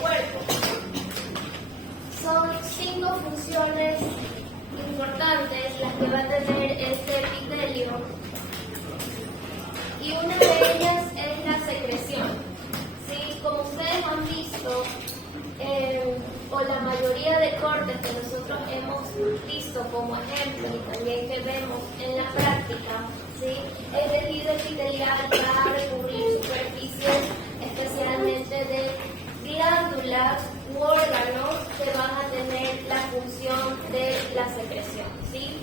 cuerpo. Son 5 funciones importantes las que va a tener este epitelio, y una de ellas es la secreción. ¿Sí? Como ustedes han visto, o la mayoría de cortes que nosotros hemos visto como ejemplo y también que vemos en la práctica, ¿sí? El tejido epitelial va a recubrir superficies especialmente de glándulas u órganos que van a tener la función de la secreción, ¿sí?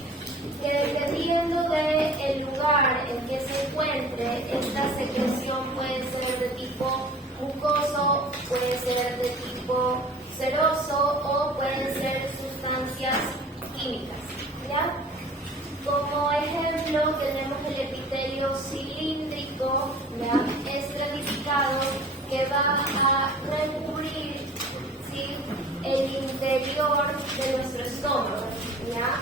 Que dependiendo del lugar en que se encuentre, esta secreción puede ser de tipo mucoso, puede ser de tipo seroso o pueden ser sustancias químicas, ¿ya? Como ejemplo tenemos el epitelio cilíndrico, ¿ya? Estratificado, que va a recubrir, ¿sí?, el interior de nuestro estómago, ¿ya?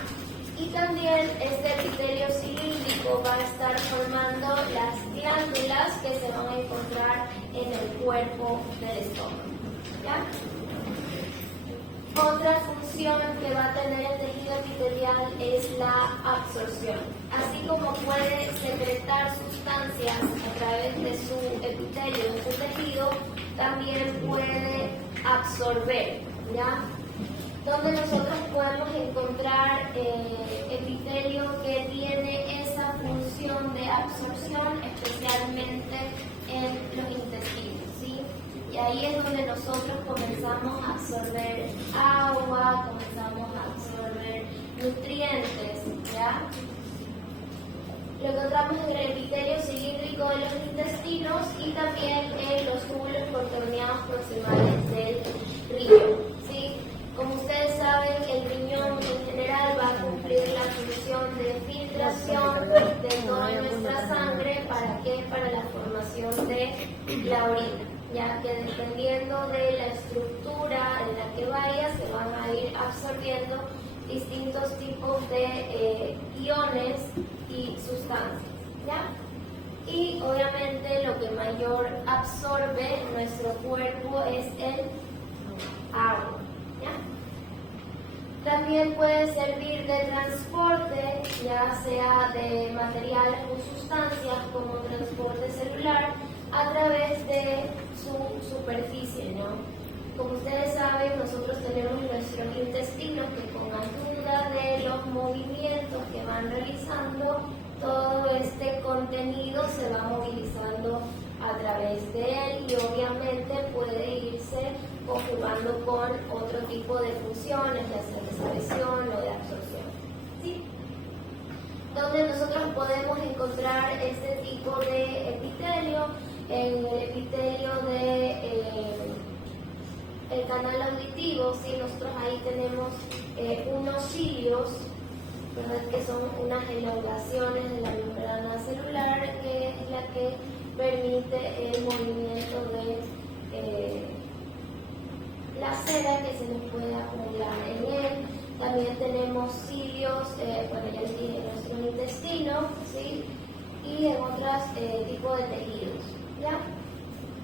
Y también este epitelio cilíndrico va a estar formando las glándulas que se van a encontrar en el cuerpo del estómago, ¿ya? Otra función que va a tener el tejido epitelial es la absorción. Así como puede secretar sustancias a través de su epitelio, de su tejido, también puede absorber, ¿ya? Donde nosotros podemos encontrar epitelio que tiene esa función de absorción, especialmente en los intestinos, ¿sí? Y ahí es donde nosotros comenzamos a absorber agua, comenzamos a absorber nutrientes, ¿ya? Lo encontramos en el epitelio cilíndrico de los intestinos y también en los túbulos contorneados proximales del riñón, ¿sí? Como ustedes saben, el riñón en general va a cumplir la función de filtración de toda nuestra sangre. ¿Para qué? Para la formación de la orina, ya que dependiendo de la estructura en la que vaya, se van a ir absorbiendo distintos tipos de iones y sustancias, ¿ya? Y obviamente lo que mayor absorbe nuestro cuerpo es el agua, ¿ya? También puede servir de transporte, ya sea de materiales o sustancias, como transporte celular a través de su superficie, ¿no? Como ustedes saben, nosotros tenemos nuestros intestinos que, con ayuda de los movimientos que van realizando, todo este contenido se va movilizando a través de él y obviamente puede irse conjugando con otro tipo de funciones, ya sea de secreción o de absorción, ¿sí? Donde nosotros podemos encontrar este tipo de epitelio, en el epitelio de el canal auditivo, ¿sí? Nosotros ahí tenemos unos cilios, ¿verdad?, que son unas elongaciones de la membrana celular, que es la que permite el movimiento de la cera que se nos puede acumular en él. También tenemos cilios, bueno, ya les dije, en nuestro intestino, ¿sí?, y en otros tipos de tejidos, ¿ya?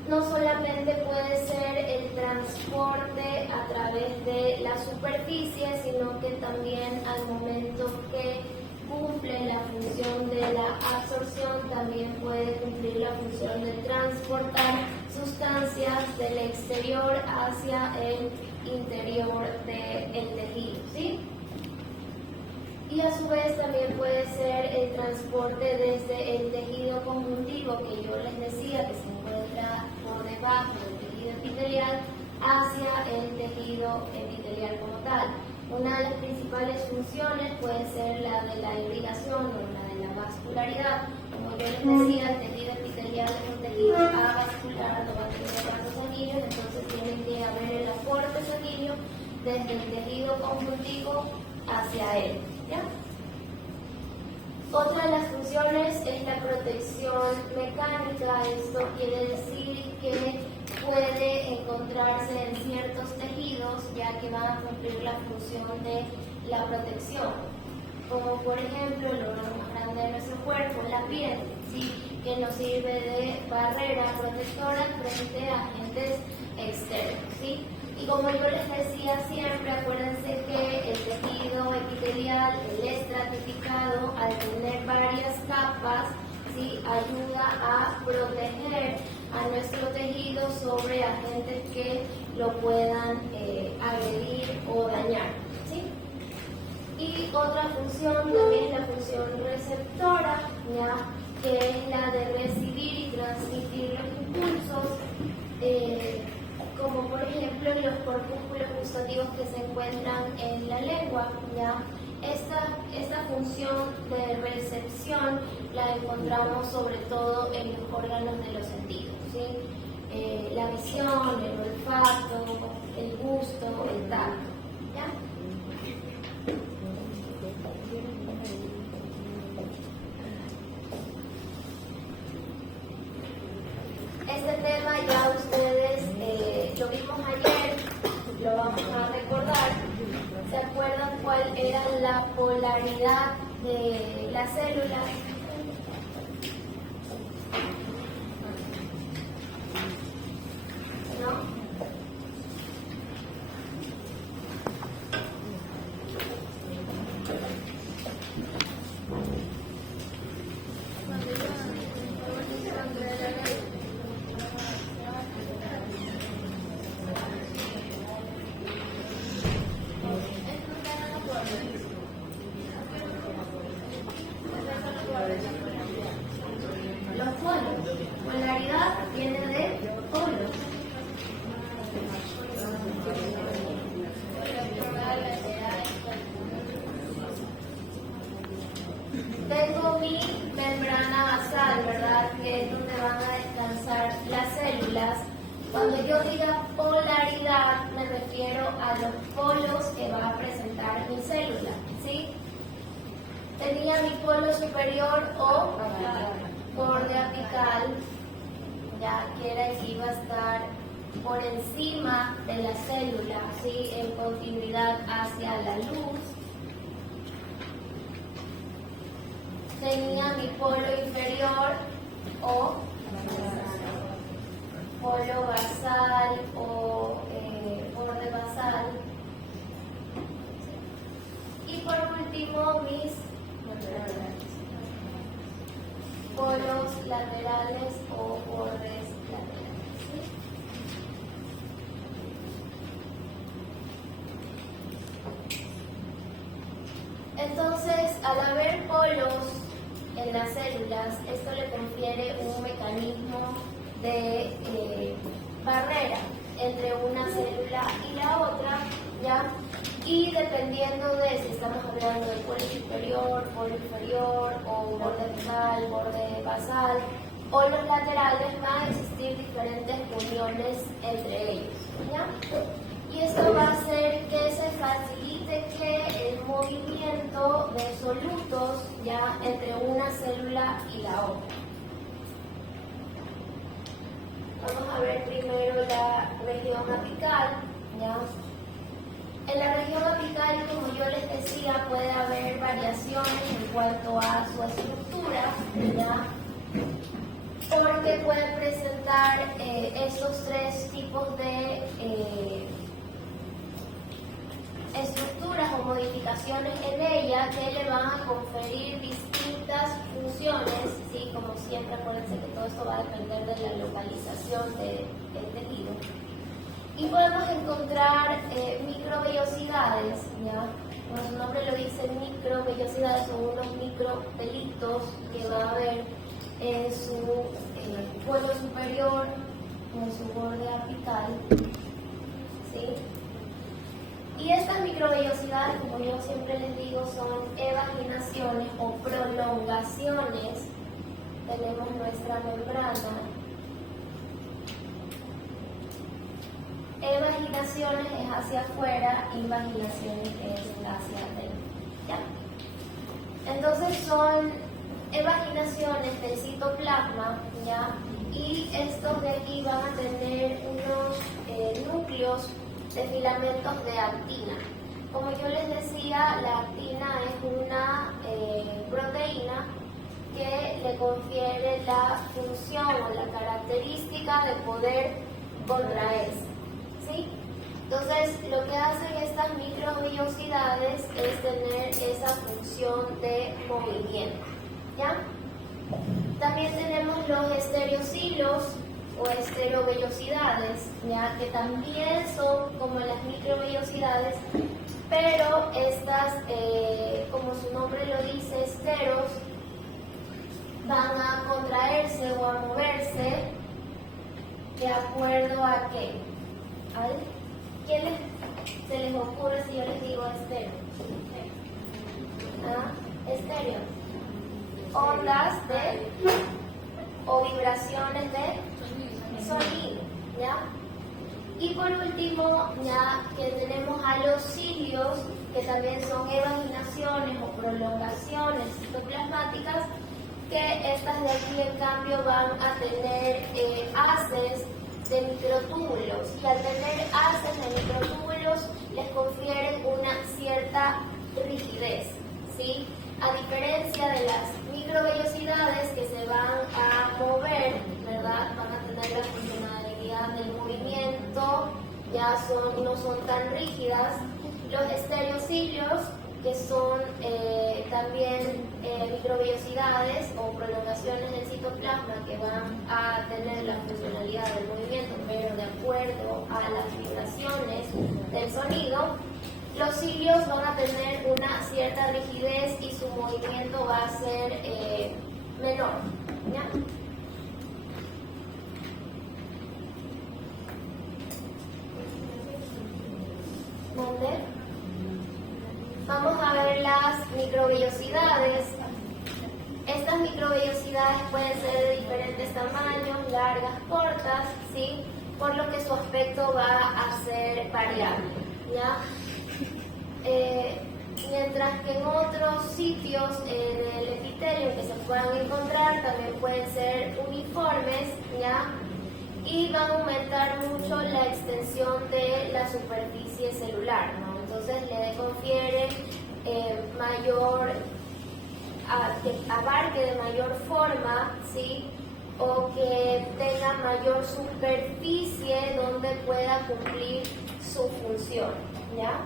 No solamente puede ser el transporte a través de la superficie, sino que también al momento que cumple la función de la absorción, también puede cumplir la función de transportar sustancias del exterior hacia el interior del tejido, ¿sí? Y a su vez también puede ser el transporte desde el tejido conjuntivo, que yo les decía que se encuentra por debajo del tejido epitelial, hacia el tejido epitelial como tal. Una de las principales funciones puede ser la de la irrigación o la de la vascularidad. Como yo les decía, el tejido epitelial es un tejido avascular, no va a tener vasos sanguíneos, entonces tiene que haber el aporte sanguíneo desde el tejido conjuntivo hacia él, ¿ya? Otra de las funciones es la protección mecánica. Esto quiere decir que puede encontrarse en ciertos tejidos, ya que van a cumplir la función de la protección, como por ejemplo el órgano más grande de nuestro cuerpo, la piel, ¿sí?, que nos sirve de barrera protectora frente a agentes externos, ¿sí? Y como yo les decía siempre, acuérdense que el tejido epitelial, el estratificado, al tener varias capas, ¿sí?, ayuda a proteger a nuestro tejido sobre agentes que lo puedan agredir o dañar, ¿sí? Y otra función también es la función receptora, ¿ya?, que es la de recibir y transmitir los impulsos, como por ejemplo los corpúsculos gustativos que se encuentran en la lengua, ¿ya? Esta función de recepción la encontramos sobre todo en los órganos de los sentidos, ¿sí? La visión, el olfato, el gusto, el tacto, ¿ya? Este tema ya ustedes lo vimos ayer, lo vamos a recordar. ¿Se acuerdan cuál era la polaridad de las células? ¿No? Los polos. Polaridad viene de polos. Tengo mi membrana basal, ¿verdad?, que es donde van a descansar las células. Cuando yo diga polaridad, me refiero a los polos que va a presentar mi célula, ¿sí? Tenía mi polo superior o borde apical, ya que era el que iba a estar por encima de la célula, ¿sí?, en continuidad hacia la luz. Tenía mi polo inferior o polo basal o borde basal. Y por último, mis polos laterales o bordes laterales, ¿sí? Entonces, al haber polos en las células, esto le confiere un mecanismo de barrera entre una célula y la otra, ¿ya? Y dependiendo de si estamos hablando de polo superior, polo inferior, o borde apical, borde basal, o los laterales, van a existir diferentes uniones entre ellos, ¿ya? Y esto va a hacer que se facilite que el movimiento de solutos, ya, entre una célula y la otra. Vamos a ver primero la región apical, ¿ya? En la región apical, como yo les decía, puede haber variaciones en cuanto a su estructura, ¿ya?, porque puede presentar estos tres tipos de estructuras o modificaciones en ella que le van a conferir distintas funciones, ¿sí? Como siempre, acuérdense que todo esto va a depender de la localización del tejido. Y podemos encontrar microvellosidades, ¿ya? Como su nombre lo dice, microvellosidades son unos micropelitos que va a haber en su polo superior, en su borde apical, ¿sí? Y estas microvellosidades, como yo siempre les digo, son evaginaciones o prolongaciones. Tenemos nuestra membrana. Evaginaciones es hacia afuera, invaginaciones es hacia adentro, ¿ya? Entonces son evaginaciones del citoplasma, ¿ya? Y estos de aquí van a tener unos núcleos de filamentos de actina. Como yo les decía, la actina es una proteína que le confiere la función o la característica de poder contraerse, ¿sí? Entonces, lo que hacen estas microvellosidades es tener esa función de movimiento, ¿ya? También tenemos los estereocilos o esterovellosidades, ¿ya? Que también son como las microvellosidades, pero estas, como su nombre lo dice, esteros, van a contraerse o a moverse de acuerdo a qué. ¿Qué se les ocurre si yo les digo estéreo? Estéreo. Ondas o vibraciones de sonido, ¿ya? Y por último, ya que tenemos a los cilios, que también son evaginaciones o prolongaciones citoplasmáticas, que estas de aquí en cambio van a tener haces de microtúbulos, y al tener haces de microtúbulos les confieren una cierta rigidez, ¿sí? A diferencia de las microvellosidades que se van a mover, ¿verdad? Van a tener la funcionalidad del movimiento, ya no son tan rígidas. Los estereocilios, que son también microvellosidades o prolongaciones del citoplasma que van a tener la funcionalidad del movimiento, pero de acuerdo a las vibraciones del sonido, los cilios van a tener una cierta rigidez y su movimiento va a ser menor, ¿ya? ¿Dónde? Vamos a ver las microvellosidades. Estas microvellosidades pueden ser de diferentes tamaños, largas, cortas, ¿sí? Por lo que su aspecto va a ser variable, ¿ya? Mientras que en otros sitios en el epitelio que se puedan encontrar también pueden ser uniformes, ¿ya? Y van a aumentar mucho la extensión de la superficie celular, ¿no? Entonces le confieren que abarque de mayor forma, ¿sí? O que tenga mayor superficie donde pueda cumplir su función, ¿ya?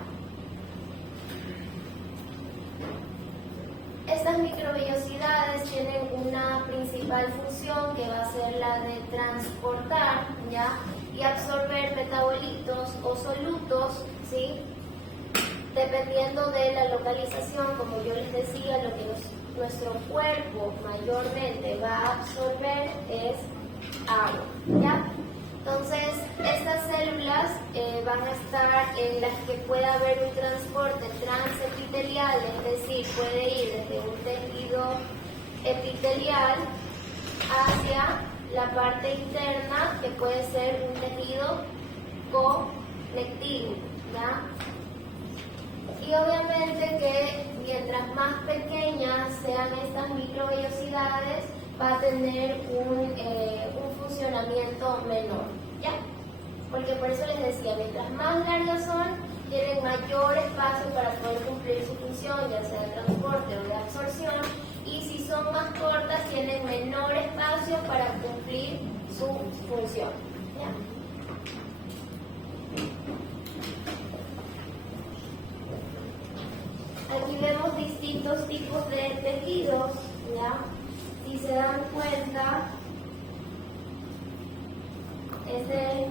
Estas microvellosidades tienen una principal función que va a ser la de transportar, ¿ya? Y absorber metabolitos o solutos, ¿sí? Dependiendo de la localización, como yo les decía, lo que nuestro cuerpo mayormente va a absorber es agua, ¿ya? Entonces, estas células van a estar en las que puede haber un transporte transepitelial, es decir, puede ir desde un tejido epitelial hacia la parte interna, que puede ser un tejido conectivo, ¿ya? Y obviamente que mientras más pequeñas sean estas microvellosidades, va a tener un funcionamiento menor, ¿ya? Porque por eso les decía, mientras más largas son, tienen mayor espacio para poder cumplir su función, ya sea de transporte o de absorción, y si son más cortas, tienen menor espacio para cumplir su función, ¿ya? Aquí vemos distintos tipos de tejidos, ¿ya? Si se dan cuenta, este es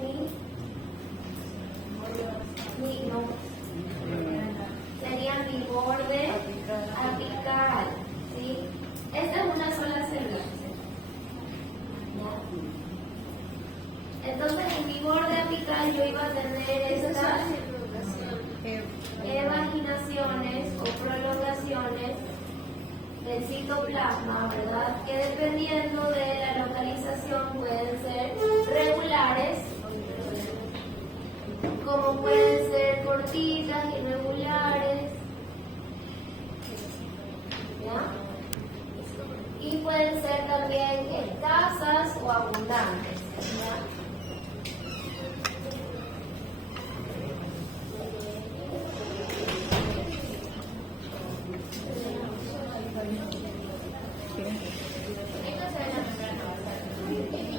sería mi borde apical, ¿sí? Esta es una sola célula, ¿ya? Entonces en mi borde apical yo iba a tener estas evaginaciones o prolongaciones del citoplasma, ¿verdad? Que dependiendo de la localización pueden ser regulares, como pueden ser cortitas, irregulares, ¿ya? Y pueden ser también escasas o abundantes, ¿ya?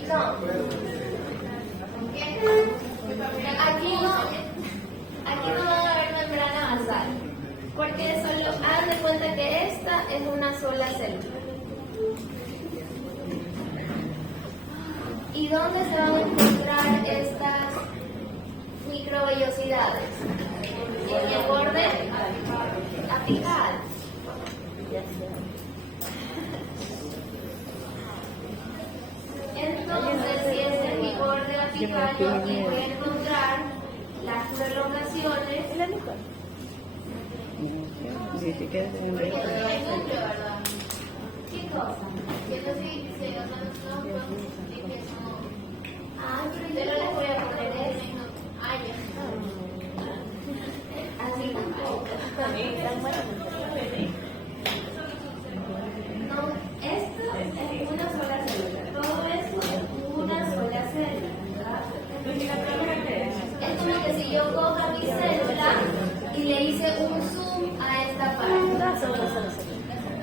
No. Aquí no. es una sola célula. ¿Y dónde se van a encontrar estas microvellosidades? En el borde apical. Entonces, si este es mi borde apical, yo aquí voy a encontrar las prolongaciones. ¿Qué cosa? Ah, pero yo no les voy a poner eso. Así tampoco. No, esto es una sola célula. Todo esto es una sola célula. Es como que si yo cojo mi célula y le hice un zoom a esta parte.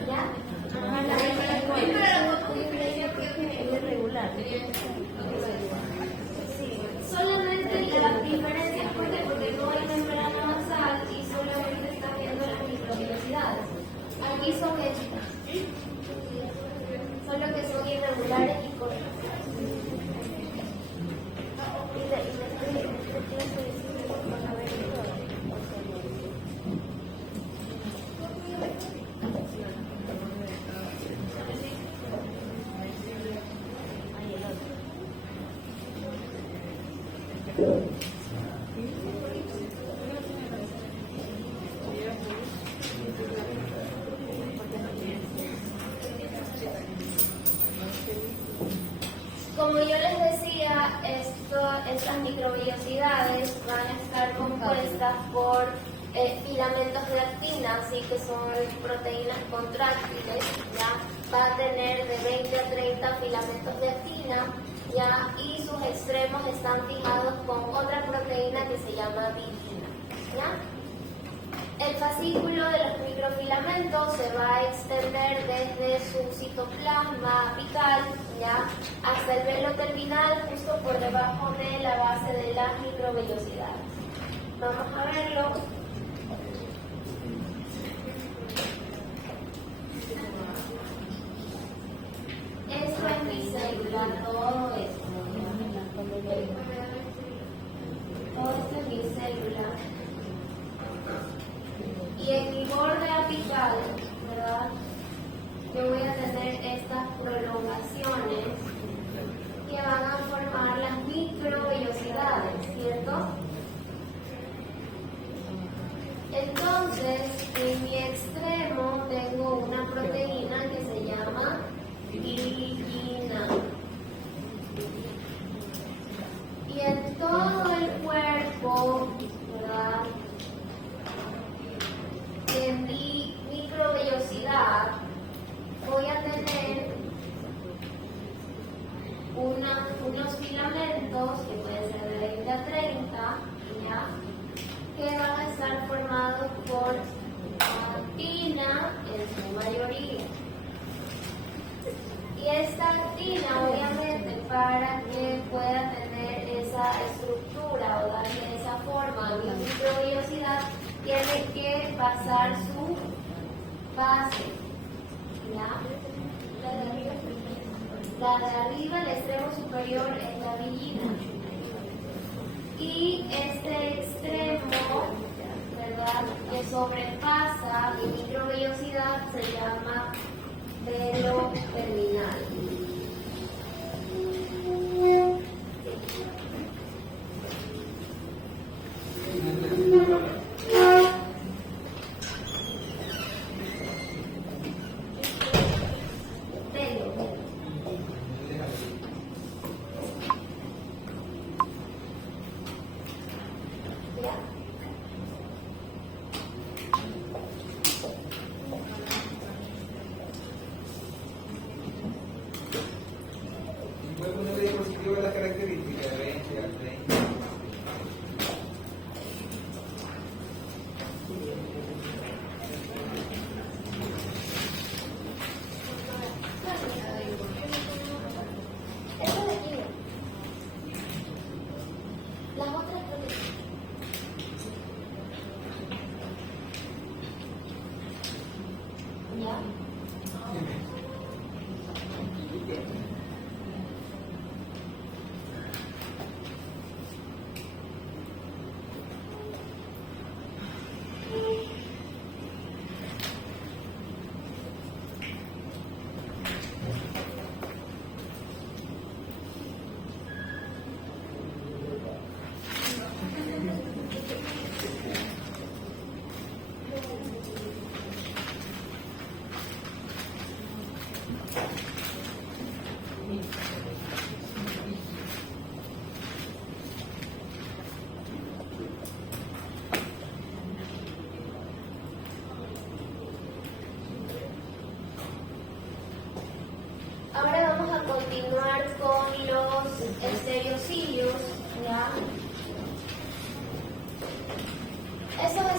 ¿Ya? Solamente las diferencias, porque no hay membrana basal y solamente está viendo las microvellosidades. Aquí son estas, solo que son irregulares y cortas. Como yo les decía, estas microvellosidades van a estar compuestas por filamentos de actina, así que son proteínas contráctiles, ¿ya? Va a tener de 20 a 30 filamentos de actina, ¿ya? Y sus extremos están fijados con otra proteína que se llama bidina, ¿ya? El fascículo de los microfilamentos se va a extender desde su citoplasma apical, ¿ya? Hasta el velo terminal, justo por debajo de la base de las microvellosidades. Vamos a verlo. Esto es mi célula, todo esto. Todo esto es mi célula. Y en mi borde apical, ¿verdad? Yo voy a tener estas prolongaciones que van a formar las microvellosidades, ¿cierto? Entonces, en mi extremo tengo una proteína que se llama bidina. Y en todo el cuerpo, ¿verdad? En mi microvellosidad voy a tener unos filamentos que pueden ser de 20 a 30, ¿ya? Que van a estar formados por actina en su mayoría. Y esta actina, obviamente, para que pueda tener esa estructura o darle esa forma a mi microvellosidad, tiene que pasar su base, ¿ya? La de arriba, el extremo superior, es la bidina. Y este extremo, ¿verdad?, que sobrepasa mi microvellosidad se llama velo terminal.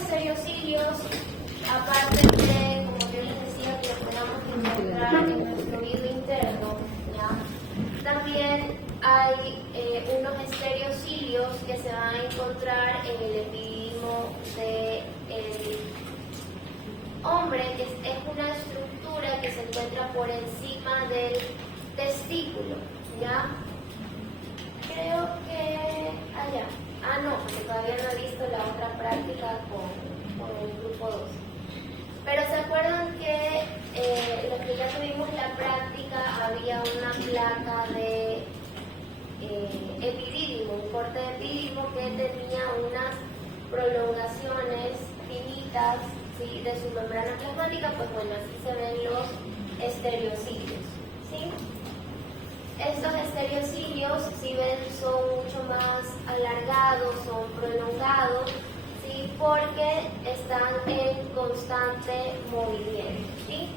estereocilios, aparte de, como yo les decía, que los podamos encontrar en nuestro oído interno, ¿ya? También hay unos estereocilios que se van a encontrar en el epidídimo del hombre, que es una estructura que se encuentra por encima del testículo, ¿ya? Creo que allá. No, porque todavía no he visto la otra práctica con el grupo 2. Pero se acuerdan que los que ya tuvimos la práctica había una placa de epidídimo, un corte de epidídimo que tenía unas prolongaciones finitas, ¿sí?, de su membrana plasmática. Pues bueno, así se ven los estereocilios, ¿sí? Estos estereocilios, si ven, son mucho más alargados, son prolongados, ¿sí?, porque están en constante movimiento, ¿sí?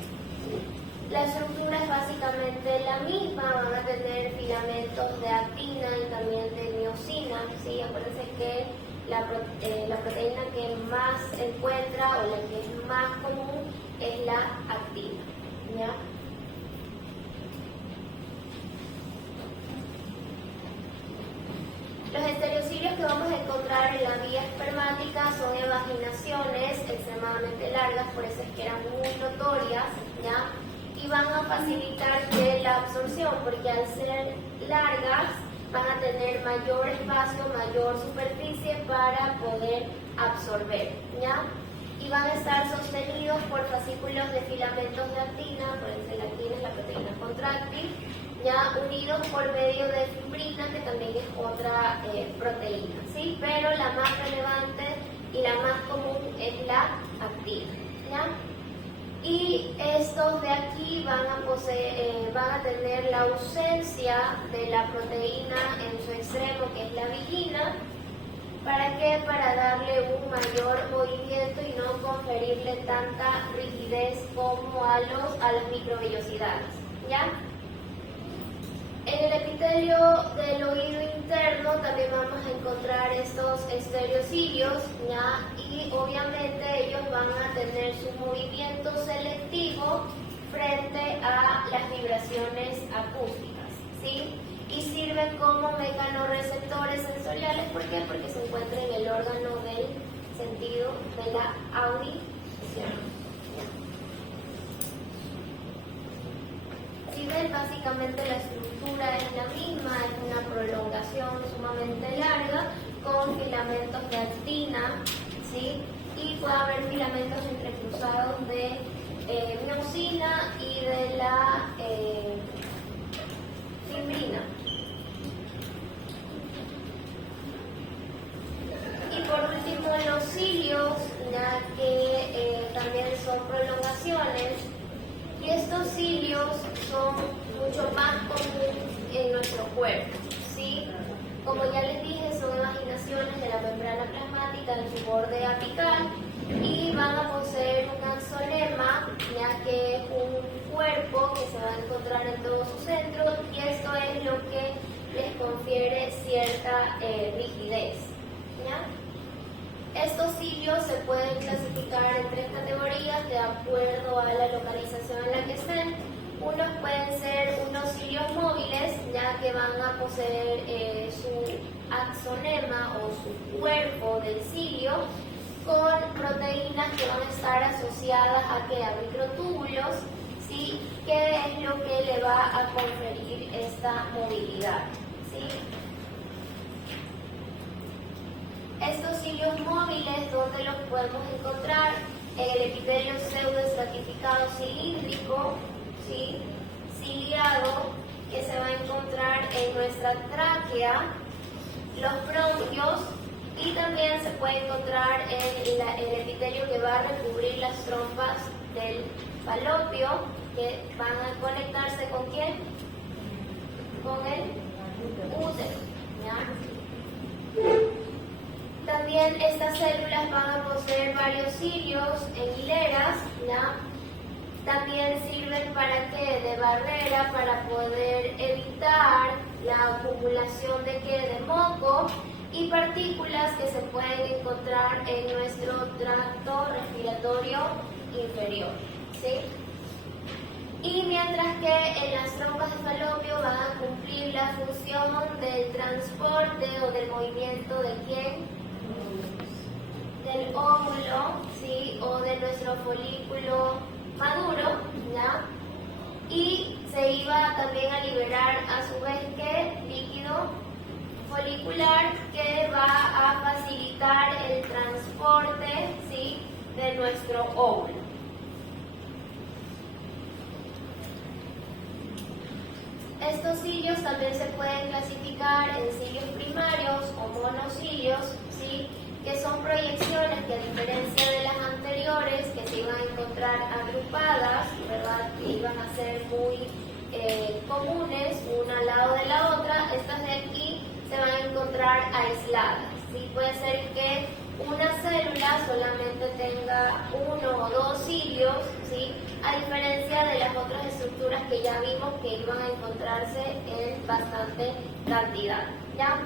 La estructura es básicamente la misma, van a tener filamentos de actina y también de miosina, ¿sí? Acuérdense que la proteína que más se encuentra o la que es más común es la actina, ¿ya? Los estereocilios que vamos a encontrar en la vía espermática son evaginaciones extremadamente largas, por eso es que eran muy notorias, ¿ya? Y van a facilitar que la absorción, porque al ser largas van a tener mayor espacio, mayor superficie para poder absorber, ¿ya? Y van a estar sostenidos por fascículos de filamentos de actina, por eso la actina es la proteína contráctil, ya unidos por medio de fibrina, que también es otra proteína, ¿sí? Pero la más relevante y la más común es la actina, ¿ya? Y estos de aquí van a tener la ausencia de la proteína en su extremo, que es la vigina. ¿Para qué? Para darle un mayor movimiento y no conferirle tanta rigidez como a las microvellosidades, ¿ya? En el epitelio del oído interno también vamos a encontrar estos estereocilios, ¿ya? Y obviamente ellos van a tener su movimiento selectivo frente a las vibraciones acústicas, ¿sí? Y sirven como mecanorreceptores sensoriales. ¿Por qué? Porque se encuentra en el órgano del sentido de la audición. Si ven, básicamente la estructura es la misma, es una prolongación sumamente larga con filamentos de actina, ¿sí? Y puede haber filamentos entrecruzados de miosina y de la fibrina. Y por último, los cilios, ya que también son prolongaciones. Y estos cilios son mucho más comunes en nuestro cuerpo, ¿sí? Como ya les dije, son evaginaciones de la membrana plasmática en su borde apical y van a poseer un axonema, ya que es un cuerpo que se va a encontrar en todo su centro, y esto es lo que les confiere cierta rigidez, ¿ya? Estos cilios se pueden clasificar en 3 categorías de acuerdo a la localización en la que estén. Unos pueden ser unos cilios móviles, ya que van a poseer su axonema o su cuerpo del cilio con proteínas que van a estar asociadas a microtúbulos, ¿sí? Que es lo que le va a conferir esta movilidad, ¿sí? Estos cilios móviles, ¿dónde los podemos encontrar? En el epitelio pseudoestratificado cilíndrico, ¿sí? Ciliado, que se va a encontrar en nuestra tráquea, los bronquios, y también se puede encontrar en el epitelio que va a recubrir las trompas del falopio, que van a conectarse ¿con quién? Con el útero, ¿ya? También estas células van a poseer varios cilios en hileras, ¿ya? También sirven para qué? De barrera, para poder evitar la acumulación de qué? De moco y partículas que se se pueden encontrar en nuestro tracto respiratorio inferior, ¿sí? Y mientras que en las trompas de falopio van a cumplir la función del transporte o del movimiento de ¿quién? Del óvulo, ¿sí? O de nuestro folículo maduro, ¿ya? Y se iba también a liberar a su vez que líquido folicular que va a facilitar el transporte, ¿sí? De nuestro óvulo. Estos cilios también se pueden clasificar en cilios primarios o monocilios, ¿sí? Que son proyecciones que, a diferencia de las anteriores, que se iban a encontrar agrupadas, ¿verdad? Que iban a ser muy comunes, una al lado de la otra, estas de aquí se van a encontrar aisladas, ¿sí? Puede ser que una célula solamente tenga uno o dos cilios, ¿sí? A diferencia de las otras estructuras que ya vimos que iban a encontrarse en bastante cantidad, ¿ya?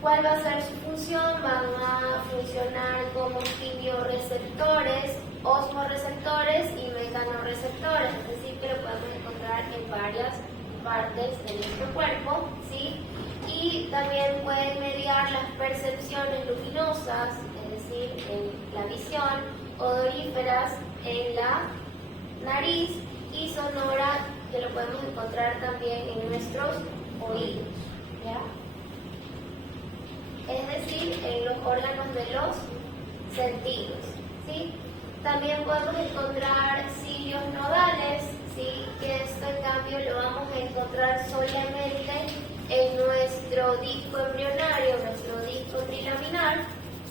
¿Cuál va a ser su función? Van a funcionar como quimioreceptores, osmoreceptores y mecanorreceptores, es decir, que lo podemos encontrar en varias partes de nuestro cuerpo, ¿sí? Y también pueden mediar las percepciones luminosas, es decir, en la visión, odoríferas en la nariz y sonora, que lo podemos encontrar también en nuestros oídos, ¿ya? Es decir, en los órganos de los sentidos, ¿sí? También podemos encontrar cilios nodales, ¿sí? Que esto en cambio lo vamos a encontrar solamente en nuestro disco embrionario, nuestro disco trilaminar,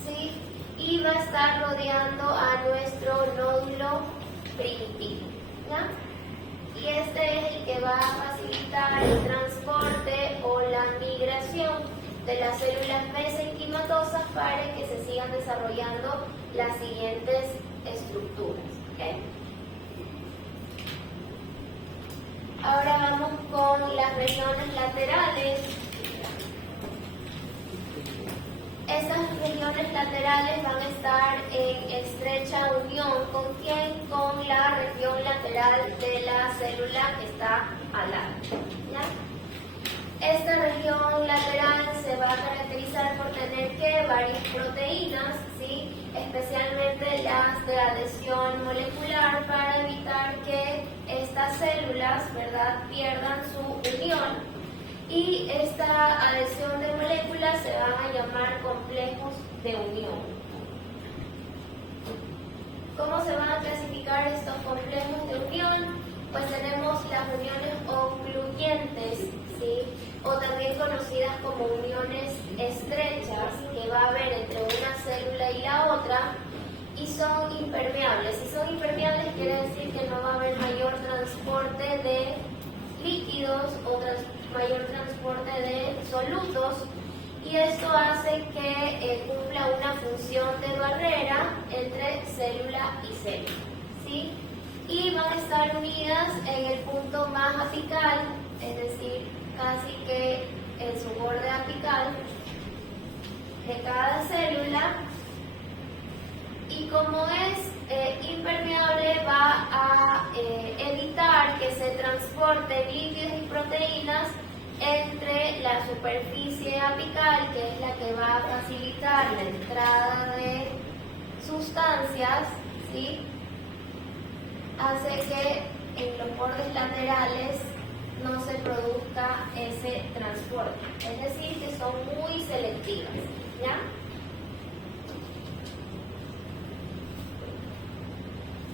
¿sí? Y va a estar rodeando a nuestro nódulo primitivo, ¿ya? Y este es el que va a facilitar el transporte o la migración de las células mesenquimatosas para que se sigan desarrollando las siguientes estructuras, ¿okay? Ahora vamos con las regiones laterales. Estas regiones laterales van a estar en estrecha unión ¿con quién? Con la región lateral de la célula que está al lado, ¿ya? Esta región lateral se va a caracterizar por tener que varias proteínas, ¿sí? Especialmente las de adhesión molecular para evitar que estas células, ¿verdad?, pierdan su unión. Y esta adhesión de moléculas se van a llamar complejos de unión. ¿Cómo se van a clasificar estos complejos de unión? Pues tenemos las uniones ocluyentes, ¿sí? O también conocidas como uniones estrechas, que va a haber entre una célula y la otra, y son impermeables. Si son impermeables quiere decir que no va a haber mayor transporte de líquidos o mayor transporte de solutos, y esto hace que cumpla una función de barrera entre célula y célula, ¿sí? Y van a estar unidas en el punto más apical, es decir, casi que en su borde apical de cada célula, y como es impermeable va a evitar que se transporten líquidos y proteínas entre la superficie apical, que es la que va a facilitar la entrada de sustancias, ¿sí? Hace que en los bordes laterales no se produzca ese transporte, es decir, que son muy selectivas, ¿ya?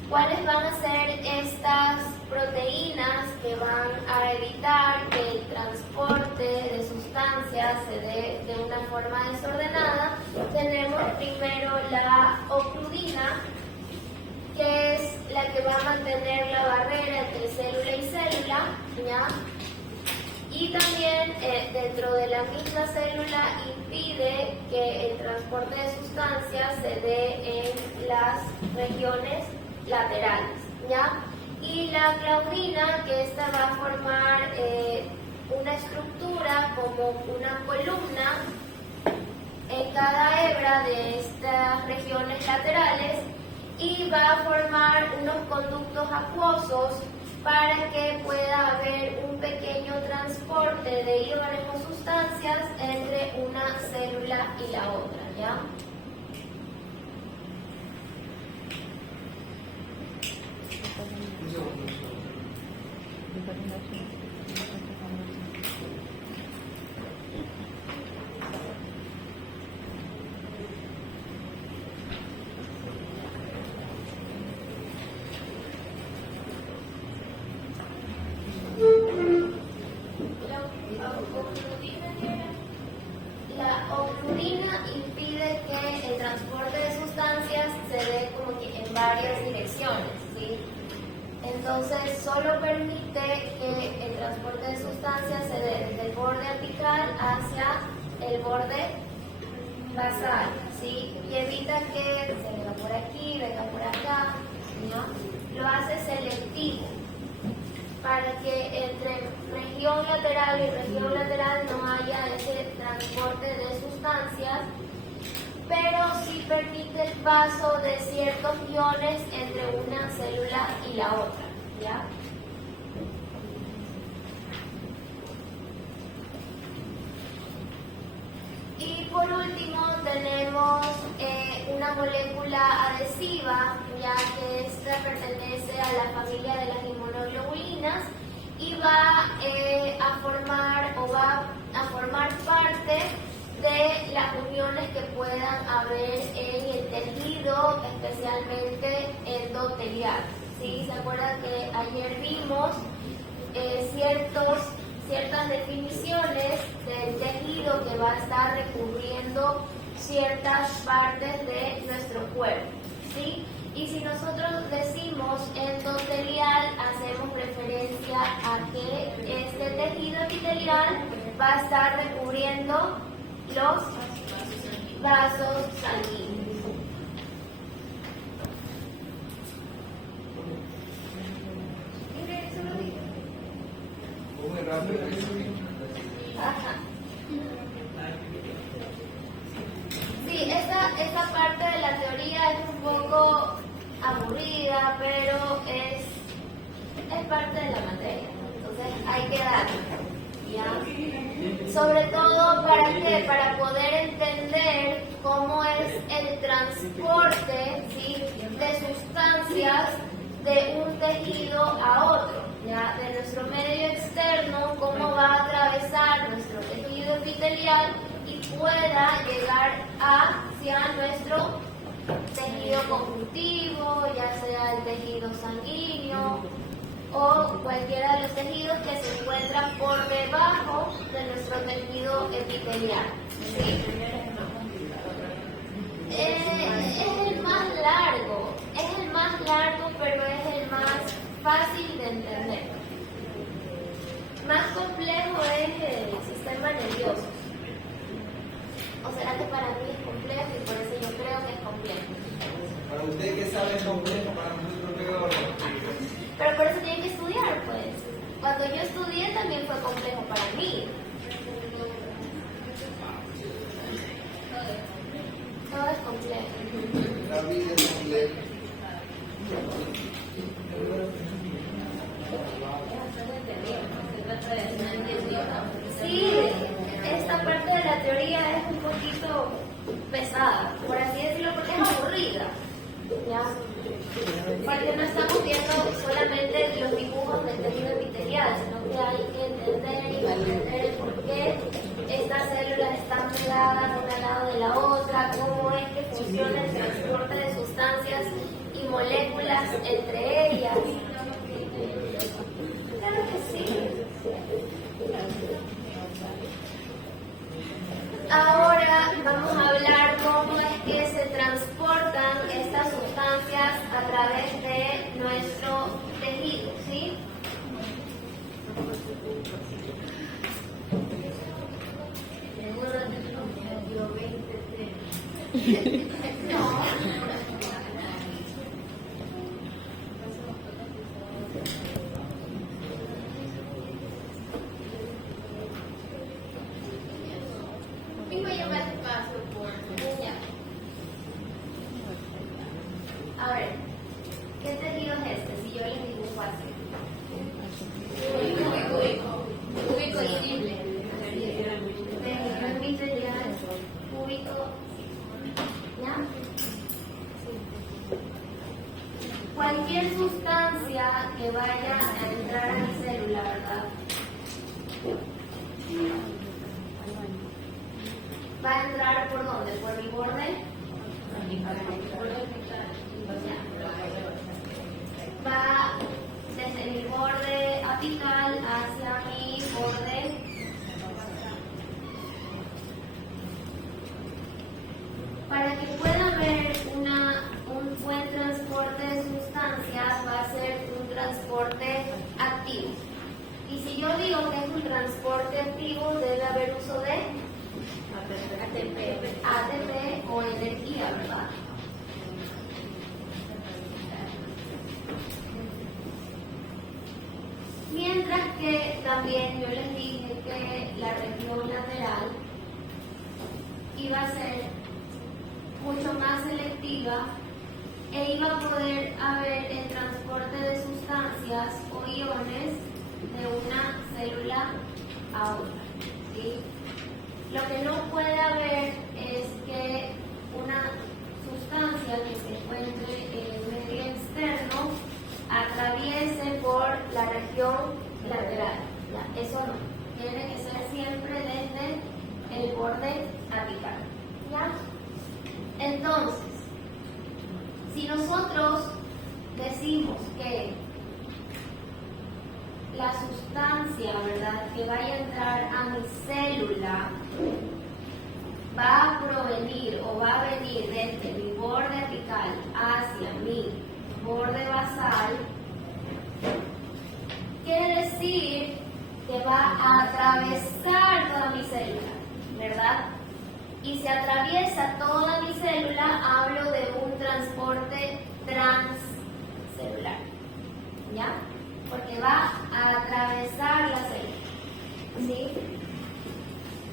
¿Cuáles van a ser estas proteínas que van a evitar que el transporte de sustancias se dé de una forma desordenada? Tenemos primero la ocludina, que es la que va a mantener la barrera entre célula y célula, ¿ya? Y también dentro de la misma célula impide que el transporte de sustancias se dé en las regiones laterales, ¿ya? Y la claudina, que esta va a formar una estructura como una columna en cada hebra de porciones laterales y va a formar unos conductos acuosos para que pueda haber un pequeño transporte de iones o sustancias entre una célula y la otra, ¿ya? La ocludina impide que el transporte de sustancias se dé como que en varias direcciones, ¿sí? Entonces solo permite que el transporte de sustancias se dé desde el borde apical hacia el borde basal, ¿sí? Y evita que se venga por aquí, venga por acá, ¿no? Lo hace selectivo para que entre región lateral y región lateral no haya ese transporte de sustancias, pero sí permite el paso de ciertos iones entre una célula y la otra, ¿ya? Y por último tenemos una molécula adhesiva, ya que esta pertenece a la familia de las inmunoglobulinas y va a formar parte de las uniones que puedan haber en el tejido, especialmente endotelial. ¿Sí? ¿Se acuerdan que ayer vimos ciertas definiciones del tejido que va a estar recubriendo ciertas partes de nuestro cuerpo? ¿Sí? Y si nosotros decimos endotelial, hacemos referencia a que este tejido epitelial va a estar recubriendo los vasos sanguíneos. Ajá. Sí, esta parte de la teoría es un poco aburrida, pero es parte de la materia, entonces hay que darle, ¿ya? Sobre todo para poder entender cómo es el transporte, ¿sí?, de sustancias de un tejido a otro, ¿ya? De nuestro medio externo, cómo va a atravesar nuestro tejido epitelial y pueda llegar hacia nuestro tejido conjuntivo, ya sea el tejido sanguíneo o cualquiera de los tejidos que se encuentran por debajo de nuestro tejido epitelial, ¿sí? Es el más largo, pero es el más fácil de entender. Más complejo es el sistema nervioso. ¿O será que para mí es complejo y por eso yo creo que es complejo? Para usted que sabe es complejo, para nosotros peor. Pero por eso tienen que estudiar, pues. Cuando yo estudié también fue complejo para mí. Todo es complejo. La vida es compleja. Sí, esta parte de la teoría es un poquito pesada, por así decirlo, porque es aburrida, ¿ya? Porque no estamos viendo solamente los dibujos del tejido epitelial, sino que hay que entender y comprender el por qué estas células están pegadas una al lado de la otra, cómo es que funciona el transporte de sustancias y moléculas entre ellas. Claro que sí. Ahora vamos a hablar cómo es que se transportan estas sustancias a través de nuestro tejido, ¿sí? A ver, ¿qué tejido es este? Si yo les dibujo así. Cúbico y simple. Permite ya cúbico. ¿Ya? Cualquier sustancia que vaya a entrar a mi célula, ¿verdad? ¿Va a entrar por dónde? ¿Por mi borde? Va desde mi borde apical hacia mi borde. Para que pueda haber un buen transporte de sustancias, va a ser un transporte activo. Y si yo digo que es un transporte activo, debe haber uso de ATP o energía, ¿verdad? Mientras que también yo les dije que la región lateral iba a ser mucho más selectiva e iba a poder haber el transporte de sustancias o iones de una célula a otra, ¿sí? Lo que no puede haber es que una sustancia que se encuentre en el medio externo atraviese por la región lateral. ¿Ya? Eso no. Tiene que ser siempre desde el borde apical. ¿Ya? Entonces, si nosotros decimos que la sustancia, ¿verdad?, que vaya a entrar a mi célula va a provenir o va a venir desde mi borde apical hacia mi borde basal, quiere decir que va a atravesar toda mi célula, ¿verdad? Y si atraviesa toda mi célula, hablo de un transporte transcelular, ¿ya? Porque va a atravesar la célula, ¿sí?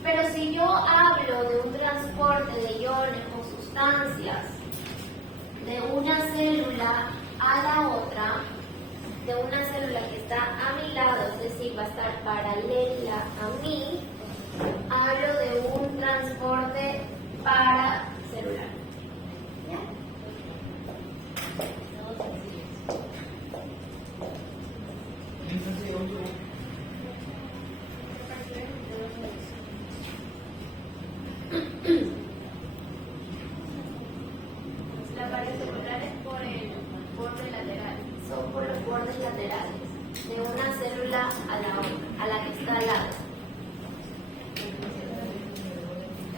Pero si yo hablo de un transporte de iones o sustancias de una célula a la otra, de una célula que está a mi lado, es decir, va a estar paralela a mí, hablo de un transporte paracelular. ¿Ya? La pared celular es por el borde lateral, son por los bordes laterales de una célula a la otra, a la que está al lado.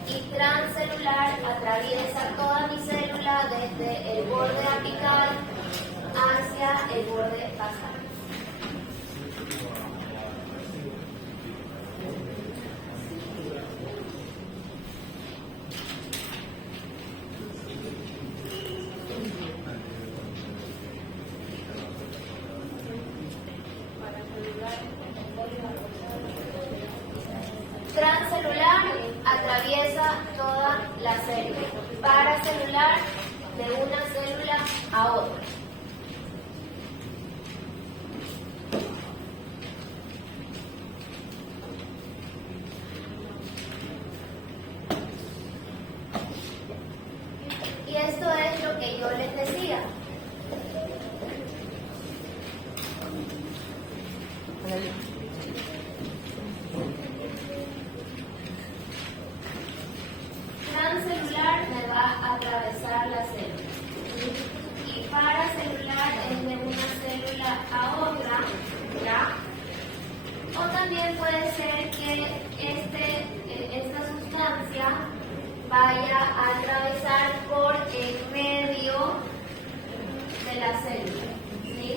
Y transcelular atraviesa toda mi célula desde el borde apical hacia el borde basal. Transcelular atraviesa toda la célula. Paracelular de una célula a otra. Y esto es lo que yo les decía. Transcelular me va a atravesar la célula. Y paracelular es de una célula a otra, ¿ya? O también puede ser que esta sustancia vaya a atravesar por el medio de la célula, ¿sí?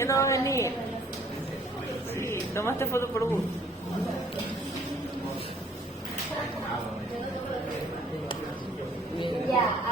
Ya no va a venir. Sí, tomaste foto por gusto.